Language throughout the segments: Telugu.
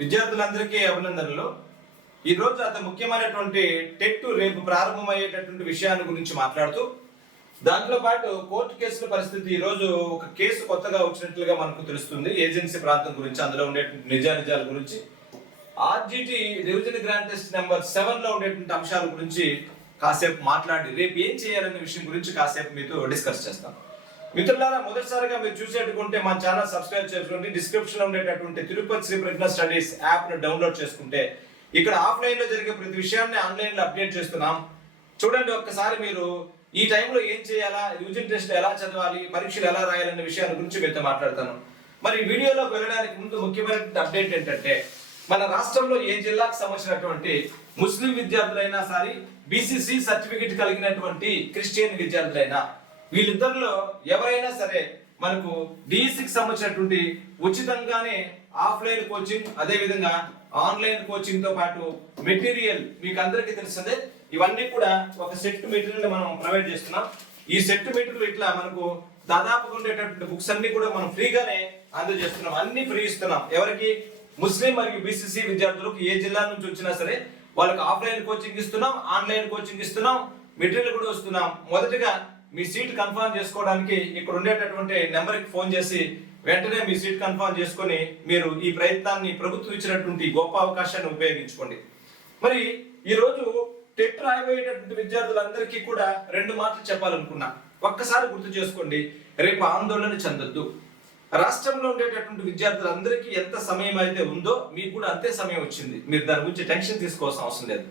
విద్యార్థులందరికీ అభినందనలు. ఈరోజు రోజు అతి ముఖ్యమైనటువంటి టెట్ రేపు ప్రారంభమయ్యేటటువంటి విషయాన్ని గురించి మాట్లాడుతూ దాంట్లో పాటు కోర్టు కేసుల పరిస్థితి ఈరోజు ఒక కేసు కొత్తగా వచ్చినట్లుగా మనకు తెలుస్తుంది. ఏజెన్సీ ప్రాంతం గురించి అందులో ఉండేటువంటి నిజానిజాల గురించి. RGT revision grand test number సెవెన్లో ఉండేటువంటి అంశాల గురించి కాసేపు మాట్లాడి రేపు ఏం చేయాలనే విషయం గురించి కాసేపు మీతో డిస్కస్ చేస్తాను మిత్రులారా మొదటిసారిగా మీరు చూసేటుకుంటే మా ఛానల్ సబ్స్క్రైబ్ చేసుకోండి. డిస్క్రిప్షన్లో ఉండేటటువంటి తిరుపతి శ్రీ ప్రజ్ఞ స్టడీస్ యాప్ను డౌన్లోడ్ చేసుకుంటే ఇక్కడ ఆఫ్లైన్లో జరిగే ప్రతి విషయాన్ని ఆన్లైన్లో అప్డేట్ చేస్తున్నాం. చూడండి ఒక్కసారి మీరు ఈ టైంలో ఏం చేయాలా యూజిన్ టెస్ట్ ఎలా చదవాలి పరీక్షలు ఎలా రాయాలనే విషయాల గురించి మీతో మాట్లాడతాను. మరి ఈ వీడియోలోకి వెళ్ళడానికి ముందు ముఖ్యమైనటువంటి అప్డేట్ ఏంటంటే మన రాష్ట్రంలో ఏ జిల్లాకు సంబంధించినటువంటి ముస్లిం విద్యార్థులైనా సరే బీసీసీ సర్టిఫికెట్ కలిగినటువంటి క్రిస్టియన్ విద్యార్థులైనా వీళ్ళిద్దరిలో ఎవరైనా సరే మనకు డిఎస్సికి సంబంధించినటువంటి ఉచితంగానే ఆఫ్లైన్ కోచింగ్ అదే విధంగా ఆన్లైన్ కోచింగ్తో పాటు మెటీరియల్ మీకు అందరికీ తెలుస్తుంది ఇవన్నీ కూడా ఒక సెట్ మెటీరియల్ మనం ప్రొవైడ్ చేస్తున్నాం. ఈ సెట్ మెటీరియల్ ఇట్లా మనకు దాదాపుగా ఉండేటటువంటి బుక్స్ అన్ని కూడా మనం ఫ్రీగానే అందజేస్తున్నాం. అన్ని ఫ్రీ ఇస్తున్నాం. ఎవరికి? ముస్లిం మరియు బీసీసీ విద్యార్థులకు ఏ జిల్లా నుంచి వచ్చినా సరే వాళ్ళకి ఆఫ్లైన్ కోచింగ్ ఇస్తున్నాం ఆన్లైన్ కోచింగ్ ఇస్తున్నాం మెటీరియల్ కూడా వస్తున్నాం మొదటిగా మీ సీట్ కన్ఫర్మ్ చేసుకోవడానికి ఇక్కడ ఉండేటటువంటి నెంబర్కి ఫోన్ చేసి వెంటనే మీ సీట్ కన్ఫర్మ్ చేసుకొని మీరు ఈ ప్రయత్నాన్ని ప్రభుత్వం ఇచ్చినటువంటి గొప్ప అవకాశాన్ని ఉపయోగించుకోండి. మరి ఈ రోజు టెట్ రాయబోయేటటువంటి విద్యార్థులందరికీ కూడా రెండు మాటలు చెప్పాలనుకున్నా. ఒక్కసారి గుర్తు చేసుకోండి రేపు ఆందోళన చెందొద్దు. రాష్ట్రంలో ఉండేటటువంటి విద్యార్థులందరికీ ఎంత సమయం అయితే ఉందో మీకు కూడా అంతే సమయం వచ్చింది. మీరు దాని గురించి టెన్షన్ తీసుకోవాల్సిన అవసరం లేదు.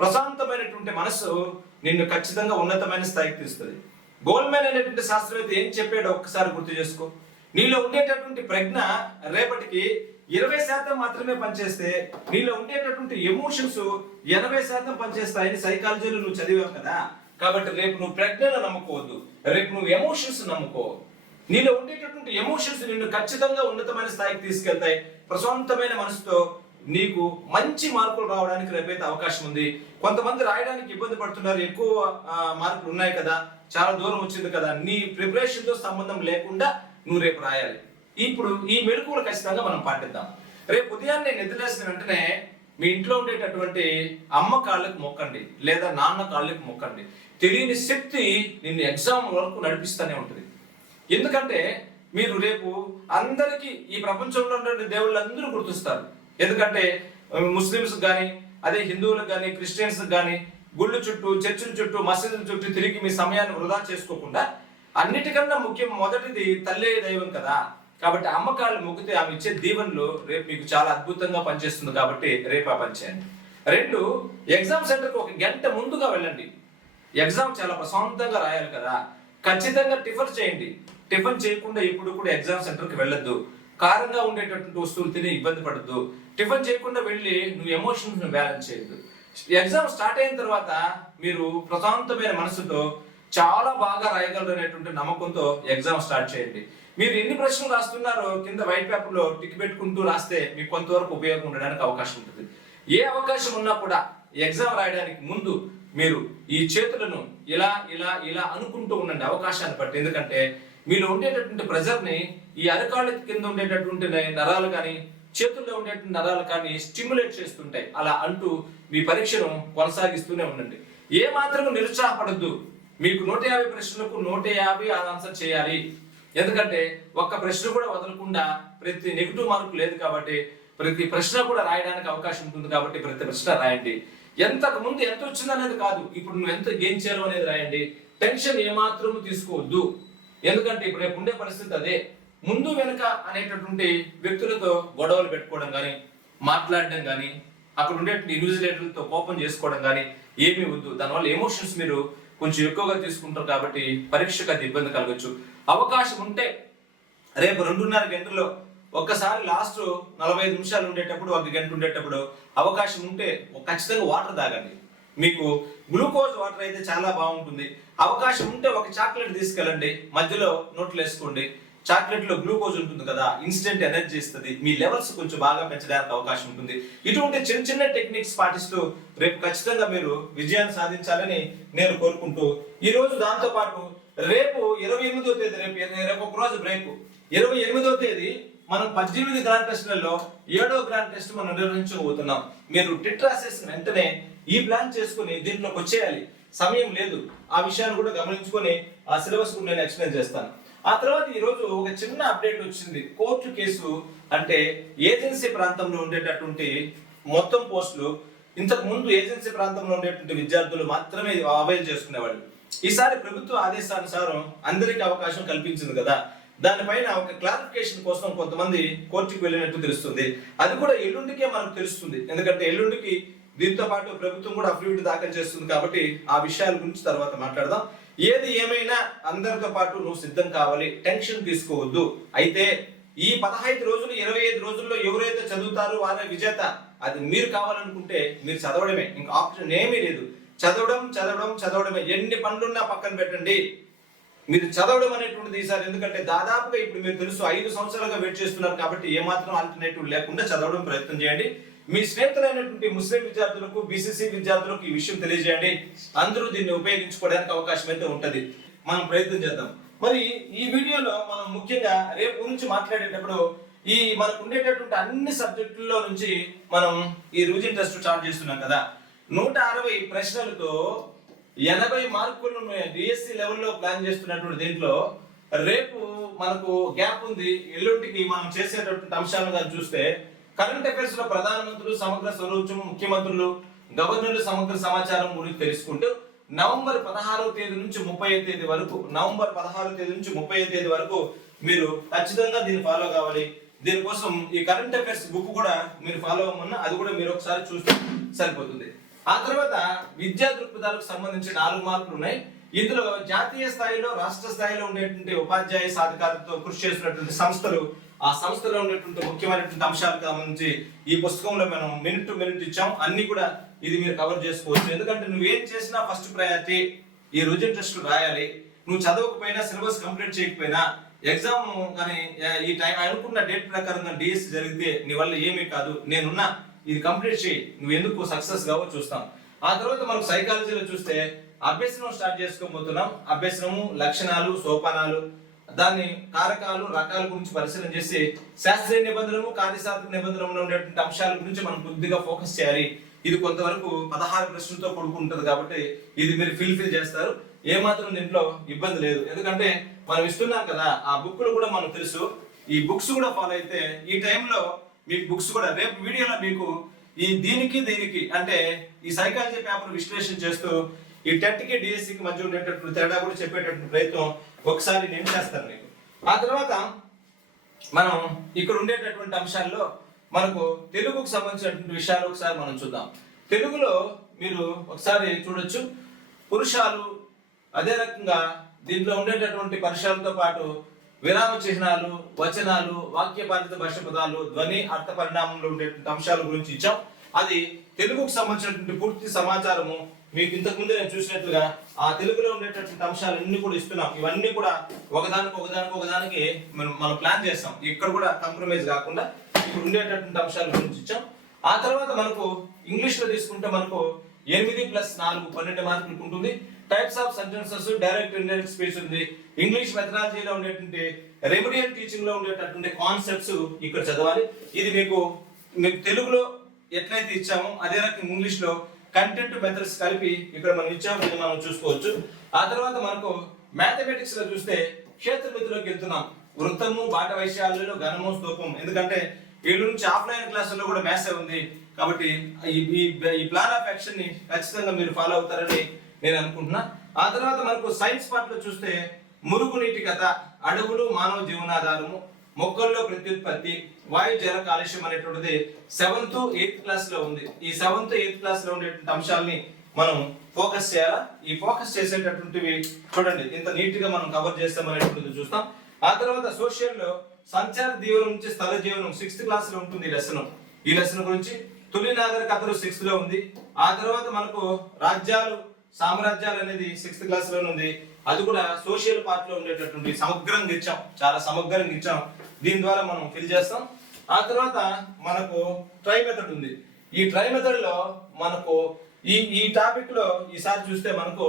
ప్రశాంతమైనటువంటి మనసు నిన్ను ఖచ్చితంగా ఉన్నతమైన స్థాయికి తీస్తుంది. గోల్మెన్ అనేటువంటి శాస్త్రవేత్త ఏం చెప్పాడో ఒక్కసారి గుర్తు చేసుకో. నీలో ఉండేటటువంటి ప్రజ్ఞ రేపటికి ఇరవై శాతం మాత్రమే పనిచేస్తే నీలో ఉండేటటువంటి ఎమోషన్స్ ఎనభై శాతం పనిచేస్తాయని సైకాలజీలో నువ్వు చదివావు కదా. కాబట్టి రేపు నువ్వు ప్రజ్ఞను నమ్ముకోవద్దు. రేపు నువ్వు ఎమోషన్స్ నమ్ముకో నీలో ఉండేటటువంటి ఎమోషన్స్ నిన్ను ఖచ్చితంగా ఉన్నతమైన స్థాయికి తీసుకెళ్తాయి. ప్రశాంతమైన మనసుతో నీకు మంచి మార్కులు రావడానికి రేపైతే అవకాశం ఉంది. కొంతమంది రాయడానికి ఇబ్బంది పడుతున్నారు. ఎక్కువ మార్కులు ఉన్నాయి కదా. చాలా దూరం వచ్చింది కదా. నీ ప్రిపరేషన్తో సంబంధం లేకుండా నువ్వు రేపు రాయాలి. ఇప్పుడు ఈ మెలకువలు ఖచ్చితంగా మనం పాటిద్దాం. రేపు ఉదయాన్నే నిద్రలేసిన వెంటనే మీ ఇంట్లో ఉండేటటువంటి అమ్మ కాళ్ళకి మొక్కండి. లేదా నాన్న కాళ్ళకి మొక్కండి. తెలియని శక్తి నిన్ను ఎగ్జామ్ వరకు నడిపిస్తూనే ఉంటుంది. ఎందుకంటే మీరు రేపు అందరికీ ఈ ప్రపంచంలో ఉన్న దేవుళ్ళందరూ గుర్తిస్తారు. ఎందుకంటే ముస్లిమ్స్ కానీ అదే హిందువులకు కానీ క్రిస్టియన్స్ కానీ గుళ్ళు చుట్టూ చర్చిల చుట్టూ మసీదుల చుట్టూ తిరిగి మీ సమయాన్ని వృధా చేసుకోకుండా అన్నిటికన్నా ముఖ్యం మొదటిది తల్లే దైవం కదా. కాబట్టి అమ్మకాలు మొగ్గితే ఆమె ఇచ్చే దీవెనలు రేపు మీకు చాలా అద్భుతంగా పనిచేస్తుంది కాబట్టి రేపు ఆ పనిచేయండి రెండు ఎగ్జామ్ సెంటర్కి ఒక గంట ముందుగా వెళ్ళండి. ఎగ్జామ్ చాలా ప్రశాంతంగా రాయాలి కదా. ఖచ్చితంగా టిఫిన్ చేయండి. టిఫిన్ చేయకుండా ఇప్పుడు కూడా ఎగ్జామ్ సెంటర్కి వెళ్ళొద్దు. కారంగా ఉండేటటువంటి వస్తువులు తిని ఇబ్బంది పడద్దు. టిఫిన్ చేయకుండా వెళ్ళి నువ్వు ఎమోషన్స్ బ్యాలెన్స్ చేయొద్దు. ఎగ్జామ్ స్టార్ట్ అయిన తర్వాత మీరు ప్రశాంతమైన మనసుతో చాలా బాగా రాయగలరు అనేటువంటి నమ్మకంతో ఎగ్జామ్ స్టార్ట్ చేయండి. మీరు ఎన్ని ప్రశ్నలు రాస్తున్నారో కింద వైట్ పేపర్లో టిక్ పెట్టుకుంటూ రాస్తే మీకు కొంతవరకు ఉపయోగం ఉండడానికి అవకాశం ఉంటుంది. ఏ అవకాశం ఉన్నా కూడా ఎగ్జామ్ రాయడానికి ముందు మీరు ఈ చేతులను ఇలా ఇలా ఇలా అనుకుంటూ ఉండండి. అవకాశాన్ని బట్టి. ఎందుకంటే మీలో ఉండేటటువంటి ప్రెజర్ని ఈ అరకాళ్ళ కింద ఉండేటటువంటి నరాలు కానీ చేతుల్లో ఉండేటువంటి నరాలు కానీ స్టిమ్యులేట్ చేస్తుంటాయి. అలా అంటూ మీ పరీక్షను కొనసాగిస్తూనే ఉండండి. ఏ మాత్రం నిరుత్సాహపడద్దు. మీకు నూట యాభై ప్రశ్నలకు నూట యాభై ఆన్సర్ చేయాలి. ఎందుకంటే ఒక్క ప్రశ్న కూడా వదలకుండా ప్రతి నెగిటివ్ మార్కు లేదు కాబట్టి ప్రతి ప్రశ్న కూడా రాయడానికి అవకాశం ఉంటుంది కాబట్టి ప్రతి ప్రశ్న రాయండి. ఎంతకు ముందు ఎంత వచ్చిందనేది కాదు. ఇప్పుడు నువ్వు ఎంత గెయిన్ చేయాలో అనేది రాయండి. టెన్షన్ ఏమాత్రం తీసుకోవద్దు. ఎందుకంటే ఇప్పుడు రేపు ఉండే పరిస్థితి అదే. ముందు వెనుక అనేటటువంటి వ్యక్తులతో గొడవలు పెట్టుకోవడం కానీ మాట్లాడడం కానీ అక్కడ ఉండేటువంటి ఇన్విజిలేటర్లతో కోపం చేసుకోవడం కానీ ఏమీ వద్దు. దానివల్ల ఎమోషన్స్ మీరు కొంచెం ఎక్కువగా తీసుకుంటారు కాబట్టి పరీక్షకు అది ఇబ్బంది కలగచ్చు. అవకాశం ఉంటే రేపు రెండున్నర గంటల్లో ఒక్కసారి లాస్ట్ నలభై ఐదు నిమిషాలు ఉండేటప్పుడు ఒక గంట ఉండేటప్పుడు అవకాశం ఉంటే ఖచ్చితంగా వాటర్ తాగండి. మీకు గ్లూకోజ్ వాటర్ అయితే చాలా బాగుంటుంది. అవకాశం ఉంటే ఒక చాక్లెట్ తీసుకెళ్ళండి. మధ్యలో నోట్లు వేసుకోండి. చాక్లెట్లో గ్లూకోజ్ ఉంటుంది కదా ఇన్స్టెంట్ ఎనర్జీ ఇస్తుంది. మీ లెవెల్స్ కొంచెం బాగా పెంచడానికి అవకాశం ఉంటుంది. ఇటువంటి చిన్న చిన్న టెక్నిక్స్ పాటిస్తూ రేపు ఖచ్చితంగా మీరు విజయాన్ని సాధించాలని నేను కోరుకుంటూ ఈ రోజు రేపు ఇరవై ఎనిమిదో తేదీ రేపు రేపు ఒక రోజు బ్రేక్. ఇరవై ఎనిమిదో తేదీ మనం పద్దెనిమిది గ్రాండ్ టెస్ట్లలో ఏడో గ్రాండ్ టెస్ట్ మనం నిర్వహించబోతున్నాం. మీరు టిట్ రాసేసిన వెంటనే ఈ ప్లాన్ చేసుకుని దీంట్లోకి వచ్చేయాలి. సమయం లేదు. ఆ విషయాన్ని కూడా గమనించుకొని ఆ సిలబస్ కూడా నేను ఎక్స్ప్లెయిన్ చేస్తాను. ఆ తర్వాత ఈ రోజు ఒక చిన్న అప్డేట్ వచ్చింది. కోర్టు కేసు అంటే ఏజెన్సీ ప్రాంతంలో ఉండేటటువంటి మొత్తం పోస్టులు ఇంతకు ముందు ఏజెన్సీ ప్రాంతంలో ఉండేటువంటి విద్యార్థులు మాత్రమే అవైల్ చేసుకునేవాళ్ళు. ఈసారి ప్రభుత్వ ఆదేశానుసారం అందరికీ అవకాశం కల్పించింది కదా. దానిపైన ఒక క్లారిఫికేషన్ కోసం కొంతమంది కోర్టుకు వెళ్ళినట్టు తెలుస్తుంది. అది కూడా ఎల్లుండికే మనకు తెలుస్తుంది. ఎందుకంటే ఎల్లుండికి దీంతో పాటు ప్రభుత్వం కూడా అఫిడవిట్ దాఖలు చేస్తుంది కాబట్టి ఆ విషయాల గురించి తర్వాత మాట్లాడదాం. ఏది ఏమైనా అందరితో పాటు నువ్వు సిద్ధం కావాలి టెన్షన్ తీసుకోవద్దు. అయితే ఈ పదహైదు రోజులు ఇరవై ఐదు రోజుల్లో ఎవరైతే చదువుతారో వారే విజేత. అది మీరు కావాలనుకుంటే మీరు చదవడమే. ఇంకా ఆప్షన్ ఏమీ లేదు. చదవడం చదవడం చదవడమే. ఎన్ని పనులున్నా పక్కన పెట్టండి. మీరు చదవడం అనేటువంటిది ఈసారి ఎందుకంటే దాదాపుగా ఇప్పుడు మీరు తెలుసు ఐదు సంవత్సరాలుగా వెయిట్ చేస్తున్నారు కాబట్టి ఏమాత్రం ఆల్టర్నేటివ్ లేకుండా చదవడం ప్రయత్నం చేయండి. మీ స్నేహితులైనటువంటి ముస్లిం విద్యార్థులకు బీసీసీ విద్యార్థులకు ఈ విషయం తెలియజేయండి. అందరూ దీన్ని ఉపయోగించుకోవడానికి అవకాశం అయితే ఉంటుంది. మనం ప్రయత్నం చేద్దాం. మరి ఈ వీడియోలో మనం ముఖ్యంగా రేపు గురించి మాట్లాడేటప్పుడు ఈ మనకు ఉండేటటువంటి అన్ని సబ్జెక్టుల్లో నుంచి మనం ఈ రోజు టెస్ట్ స్టార్ట్ చేస్తున్నాం కదా. నూట అరవై ప్రశ్నలతో ఎనభై మార్కులు డిఎస్సి లెవెల్లో ప్లాన్ చేస్తున్నటువంటి దీంట్లో రేపు మనకు గ్యాప్ ఉంది. ఎల్లుంటికి మనం చేసేటటువంటి అంశాలను కానీ చూస్తే కరెంట్ అఫైర్స్లో ప్రధానమంత్రులు సమగ్ర స్వరూపం ముఖ్యమంత్రులు గవర్నర్లు సమగ్ర సమాచారం గురించి తెలుసుకుంటూ నవంబర్ పదహారవ తేదీ నుంచి ముప్పై తేదీ వరకు నవంబర్ పదహారవ తేదీ నుంచి ముప్పై తేదీ వరకు మీరు ఖచ్చితంగా దీన్ని ఫాలో కావాలి. దీనికోసం ఈ కరెంట్ అఫైర్స్ బుక్ కూడా మీరు ఫాలో అవ్వమన్నా అది కూడా మీరు ఒకసారి చూస్తే సరిపోతుంది. ఆ తర్వాత విద్యా దృక్పథాలకు సంబంధించి నాలుగు మార్కులు ఉన్నాయి. ఇందులో జాతీయ స్థాయిలో రాష్ట్ర స్థాయిలో ఉండేటువంటి ఉపాధ్యాయ సాధికారతో కృషి చేసినటువంటి సంస్థలు ఆ సంస్థలో ఉన్నటువంటి ముఖ్యమైనటువంటి అంశాలకు సంబంధించి ఈ పుస్తకంలో మనం మినిట్ టు మినిట్ ఇచ్చాం. అన్ని కూడా ఇది మీరు కవర్ చేసుకోవచ్చు. ఎందుకంటే నువ్వు ఏం చేసినా ఫస్ట్ ప్రయారిటీ ఈ రుజున్ టెస్ట్ రాయాలి. నువ్వు చదవకపోయినా సిలబస్ కంప్లీట్ చేయకపోయినా ఎగ్జామ్ కానీ ఈ టైం అనుకున్న డేట్ ప్రకారంగా డిఎస్ జరిగితే నీ వల్ల ఏమీ కాదు. నేనున్నా ఇది కంప్లీట్ చేయి. నువ్వు ఎందుకు సక్సెస్ కావో చూస్తాం. ఆ తర్వాత మనం సైకాలజీలో చూస్తే అభ్యసనం స్టార్ట్ చేసుకోబోతున్నాం. అభ్యసనము లక్షణాలు సోపానాలు దాన్ని కారకాలు రకాల గురించి పరిశీలన చేసి శాస్త్రీయ నిబంధనలు కార్యశాస్త్ర నిబంధనలు ఉండేటువంటి అంశాల గురించి మనం కొద్దిగా ఫోకస్ చేయాలి. ఇది కొంతవరకు పదహారు ప్రశ్నలతో కూడుకుంటుంది కాబట్టి ఇది మీరు ఫిల్ ఫిల్ చేస్తారు. ఏమాత్రం దీంట్లో ఇబ్బంది లేదు. ఎందుకంటే మనం ఇస్తున్నాం కదా ఆ బుక్లు కూడా మనకు తెలుసు. ఈ బుక్స్ కూడా ఫాలో అయితే ఈ టైంలో మీకు బుక్స్ కూడా రేపు వీడియోలో మీకు ఈ దీనికి దీనికి అంటే ఈ సైకాలజీ పేపర్ విశ్లేషణ చేస్తూ ఈ టెట్కి డిఎస్సికి మధ్య ఉండేటటువంటి తేడా కూడా చెప్పేటటువంటి ప్రయత్నం ఒకసారి నేను చేస్తాను మీకు. ఆ తర్వాత మనం ఇక్కడ ఉండేటటువంటి అంశాల్లో మనకు తెలుగుకు సంబంధించినటువంటి విషయాలు ఒకసారి మనం చూద్దాం. తెలుగులో మీరు ఒకసారి చూడొచ్చు. పురుషాలు అదే రకంగా దీంట్లో ఉండేటటువంటి పరుషాలతో పాటు విరామ చిహ్నాలు వచనాలు వాక్యపాలిత భాష పదాలు ధ్వని అర్థ పరిణామంలో ఉండేటువంటి అంశాల గురించి ఇచ్చాం. అది తెలుగుకు సంబంధించినటువంటి పూర్తి సమాచారము మీకు ఇంతకు ముందు నేను చూసినట్లుగా ఆ తెలుగులో ఉండేటటువంటి అంశాలన్నీ కూడా ఇస్తున్నాం. ఇవన్నీ కూడా ఒకదానికి ఒకదానికి ఒకదానికి మనం మనం ప్లాన్ చేస్తాం. ఇక్కడ కూడా కాంప్రమైజ్ కాకుండా ఇప్పుడు ఉండేటటువంటి అంశాల గురించి ఇచ్చాం. ఆ తర్వాత మనకు ఇంగ్లీష్లో తీసుకుంటే మనకు ఎనిమిది ప్లస్ నాలుగు పన్నెండు మార్కులకు ఉంటుంది types of sentences direct indirect speech ఉంది. ఇంగ్లీష్ మెథడాలజీలో ఉండేటువంటి రెమిడియల్ టీచింగ్లో ఉండేటటువంటి కాన్సెప్ట్స్ ఇక్కడ చదవాలి. ఇది మీకు మీకు తెలుగులో ఎట్లయితే ఇచ్చామో అదే రకంగా ఇంగ్లీష్లో కంటెంట్ మెథడ్స్ కలిపి ఇక్కడ మనం ఇచ్చామని మనం చూసుకోవచ్చు. ఆ తర్వాత మనకు మ్యాథమెటిక్స్లో చూస్తే క్షేత్రమితిలోకి వెళ్తున్నాం. వృత్తము బాట వైశాల్యులు ఘనము స్తూపం. ఎందుకంటే వీళ్ళ నుంచి ఆఫ్లైన్ క్లాసుల్లో కూడా మ్యాథ్స్ ఉంది. కాబట్టి ఈ ఈ- ఈ ప్లాన్ ఆఫ్ యాక్షన్ని ఖచ్చితంగా మీరు ఫాలో అవుతారని నేను అనుకుంటున్నా. ఆ తర్వాత మనకు సైన్స్ పార్ట్లో చూస్తే మురుగునీటి కథ అడవులు మానవ జీవనాధారము మొక్కల్లో ప్రత్యుత్పత్తి వాయు జల కాలుష్యం అనేటువంటిది సెవెంత్ ఎయిత్ క్లాస్లో ఉంది. ఈ సెవెంత్ ఎయిత్ క్లాస్లో ఉండేటువంటి అంశాలని మనం ఫోకస్ చేయాలా? ఈ ఫోకస్ చేసేటటువంటివి చూడండి. ఇంత నీట్గా మనం కవర్ చేస్తామనేటువంటిది చూస్తాం. ఆ తర్వాత సోషల్లో సంచార దీవనం నుంచి స్థల జీవనం సిక్స్త్ క్లాస్లో ఉంటుంది ఈ లెసన్. ఈ లెసన్ గురించి తొలి నాగరికతలు సిక్స్త్లో ఉంది. ఆ తర్వాత మనకు రాజ్యాలు సామ్రాజ్యాలు అనేది సిక్స్త్ క్లాస్లోనే ఉంది. అది కూడా సోషల్ పార్ట్లో ఉండేటటువంటి సమగ్రంగా ఇచ్చాం. చాలా సమగ్రంగా ఇచ్చాం. దీని ద్వారా మనం ఫిల్ చేస్తాం. ఆ తర్వాత మనకు ట్రై మెథడ్ ఉంది. ఈ ట్రై మెథడ్లో మనకు ఈ ఈ టాపిక్లో ఈసారి చూస్తే మనకు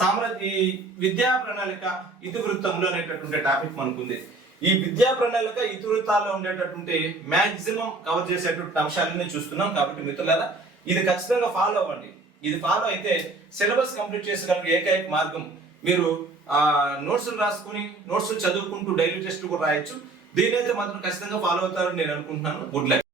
సామ్రాజ్య ఈ విద్యా ప్రణాళిక ఇతివృత్తంలో అనేటటువంటి టాపిక్ మనకు ఉంది ఈ విద్యా ప్రణాళిక ఇతివృత్తాల్లో ఉండేటటువంటి మ్యాక్సిమం కవర్ చేసేటువంటి అంశాలన్నీ చూస్తున్నాం కాబట్టి మిత్రులారా ఇది ఖచ్చితంగా ఫాలో అవ్వండి. ఇది ఫాలో అయితే సిలబస్ కంప్లీట్ చేసగలిగే ఏకైక మార్గం మీరు ఆ నోట్స్ రాసుకుని నోట్స్ చదువుకుంటూ డైలీ టెస్ట్ కూడా రాయొచ్చు. దీనైతే మాత్రం ఖచ్చితంగా ఫాలో అవుతారని నేను అనుకుంటున్నాను. Good luck.